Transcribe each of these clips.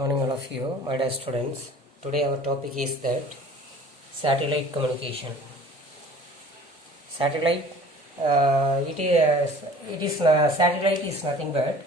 Morning all of you, my dear students. Today our topic is that satellite communication. Satellite, satellite is nothing but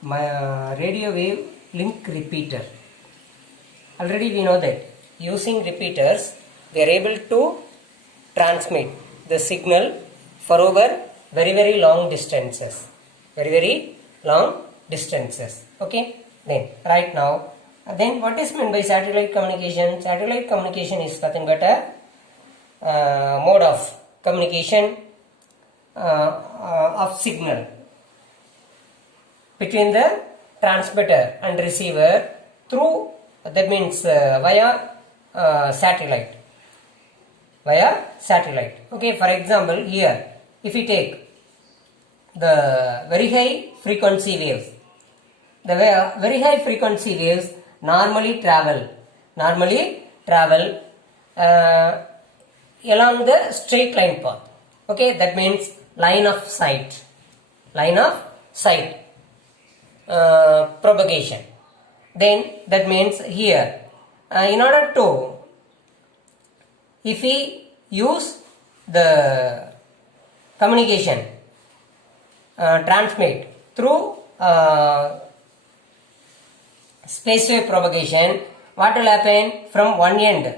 my radio wave link repeater. Already we know that using repeaters we are able to transmit the signal for over very long distances. Very long distances. Okay, then right now, then what is meant by satellite communication? Satellite communication is nothing but a mode of communication of signal between the transmitter and receiver through, that means via satellite. Okay, for example, here if we take the very high frequency waves, the very high frequency waves normally travel along the straight line path. Okay, that means line of sight propagation. Then that means here in order to, if we use the communication transmit through space wave propagation, what will happen from one end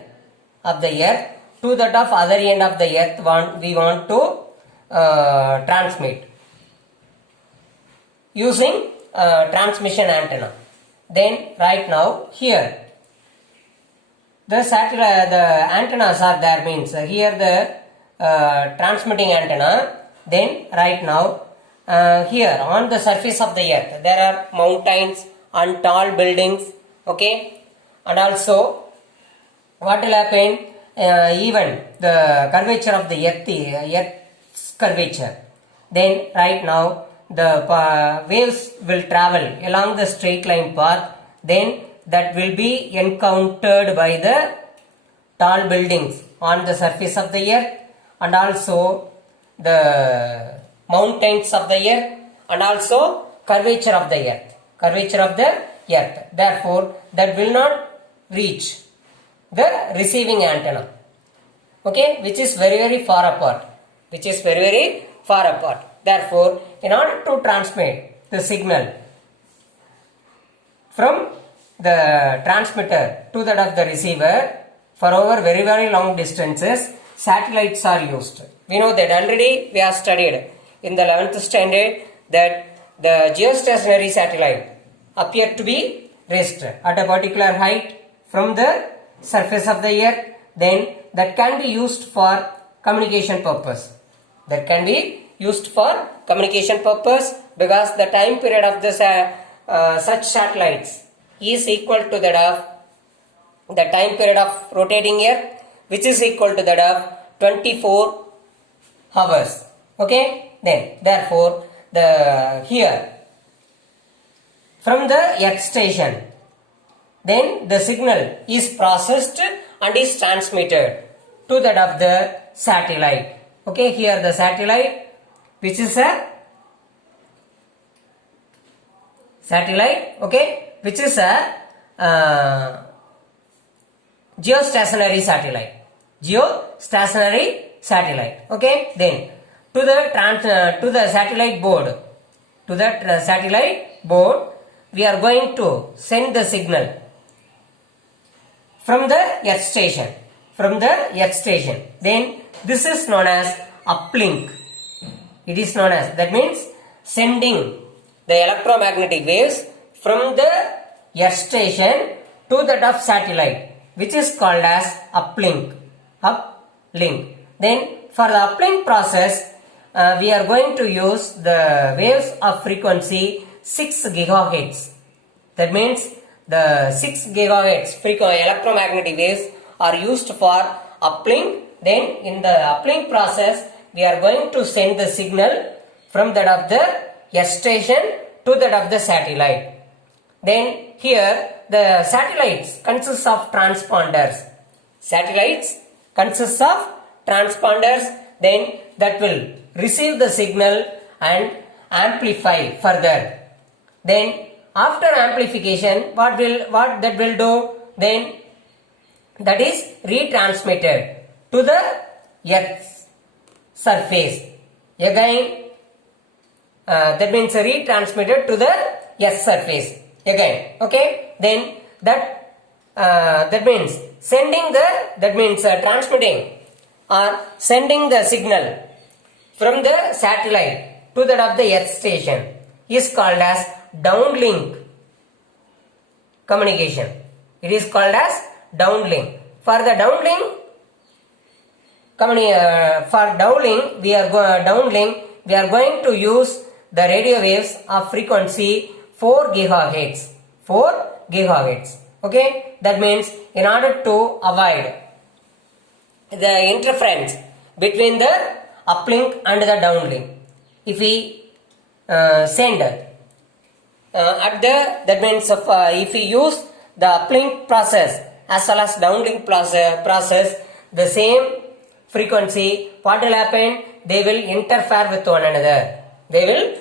of the earth to that of other end of the earth we want to transmit using transmission antenna. Then right now here the satellite, the antennas are there, means here the transmitting antenna. Then right now here on the surface of the earth there are mountains and tall buildings. Okay, and also what will happen, even the curvature of the earth's curvature. Then right now the waves will travel along the straight line path, then that will be encountered by the tall buildings on the surface of the earth, and also the mountains of the earth, and also curvature of the earth. Therefore, that will not reach the receiving antenna. Okay, which is very far apart. Therefore, in order to transmit the signal from the transmitter to that of the receiver for over very long distances, satellites are used. We know that already we have studied in the 11th standard that the geostationary satellite appear to be raised at a particular height from the surface of the earth, then that can be used for communication purpose. Because the time period of the such satellites is equal to that of the time period of rotating earth, which is equal to that of 24 hours. Okay, then therefore the here from the earth station, then the signal is processed and is transmitted to that of the satellite. Okay, here the satellite, which is a geostationary satellite. Okay, then to the satellite board we are going to send the signal from the earth station. Then this is known as uplink. That means sending the electromagnetic waves from the earth station to that of satellite, which is called as uplink. Then for the uplink process we are going to use the waves of frequency 6 gigahertz. That means the 6 gigahertz electromagnetic waves are used for uplink. Then in the uplink process we are going to send the signal from that of the earth station to that of the satellite. Then here the satellites consists of transponders. Then that will receive the signal and amplify further. Then after amplification, what that will do? Then that is retransmitted to the Earth's surface. Again, that means retransmitted to the Earth's surface. Again, okay. Then that means transmitting or sending the signal from the satellite to that of the Earth station is called as downlink communication. It is called as downlink. For the downlink we are going to use the radio waves of frequency 4 gigahertz. 4 gigahertz. Okay, that means in order to avoid the interference between the uplink and the downlink, if we send if we use the uplink process as well as downlink process, the same frequency, what will happen? They will interfere with one another. In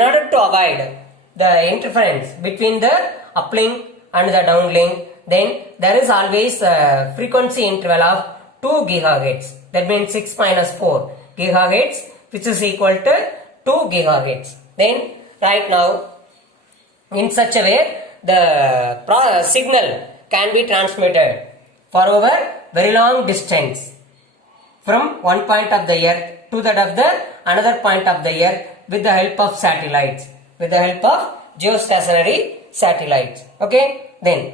order to avoid the interference between the uplink and the downlink, then there is always a frequency interval of 2 gigahertz. That means 6 minus 4 gigahertz, which is equal to 2 gigahertz. Then right now, in such a way, the signal can be transmitted for over very long distance from one point of the Earth to that of the another point of the Earth with the help of satellites, with the help of geostationary satellites. Okay, then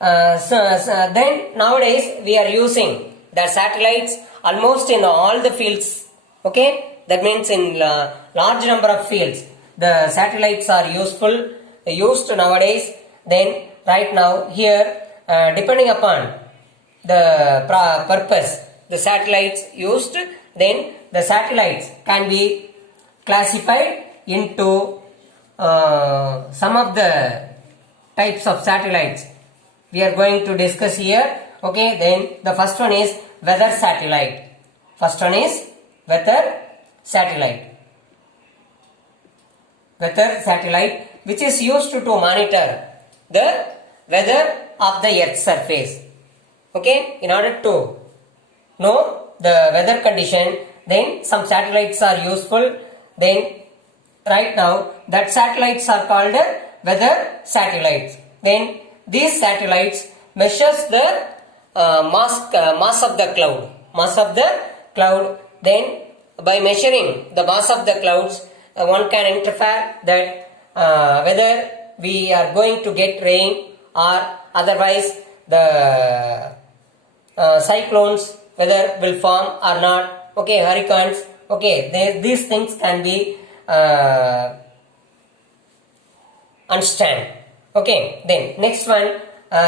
then nowadays we are using the satellites almost in all the fields. Okay, that means in large number of fields the satellites are used nowadays. Then right now here, depending upon the purpose the satellites used, then the satellites can be classified into some of the types of satellites we are going to discuss here. Okay, then the first one is weather satellite. Weather satellite, which is used to monitor the weather of the Earth's surface. Okay, in order to know the weather condition, then some satellites are useful. Then right now that satellites are called weather satellites. Then these satellites measures the mass of the cloud. Then by measuring the mass of the clouds, one can interfere that whether we are going to get rain or otherwise the cyclones whether will form or not. Okay, hurricanes. Okay, these things can be understand. Okay, then next one,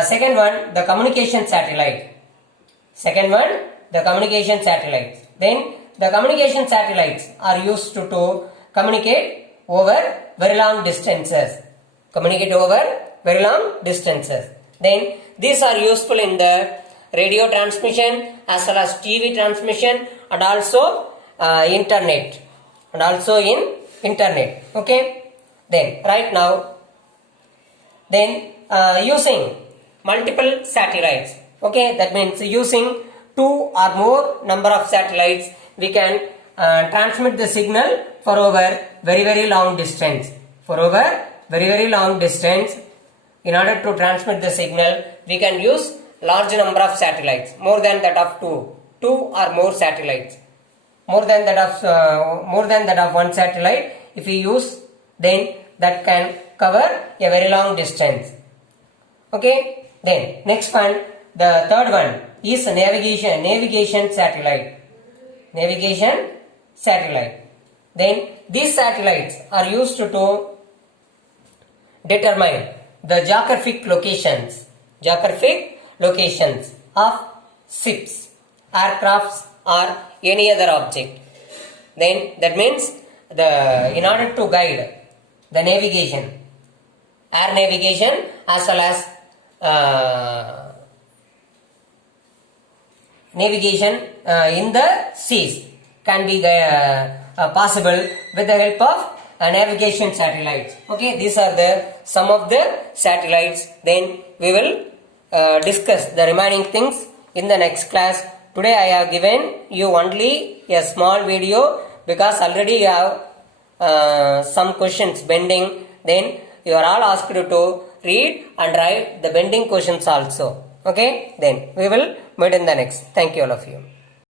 second one, the communication satellite. Then the communication satellites are used to communicate over very long distances. Then these are useful in the radio transmission as well as TV transmission and also internet. Okay. Then right now, using multiple satellites. Okay, that means using 2 or more number of satellites, we can transmit the signal for over very long distance. In order to transmit the signal, we can use large number of satellites, more than that of 2 or more satellites. More than that of one satellite, if we use, then that can cover a very long distance. Okay, then next one, the third one is navigation satellite. Then these satellites are used to determine the geographic locations of ships, aircrafts or any other object. Then that means in order to guide the navigation, air navigation as well as navigation in the seas can be possible with the help of navigation satellites. Okay, these are the some of the satellites. Then we will discuss the remaining things in the next class. Today I have given you only a small video because already you have some questions pending. Then you are all asked to read and write the pending questions also. Okay, then we will meet in the next. Thank you all of you.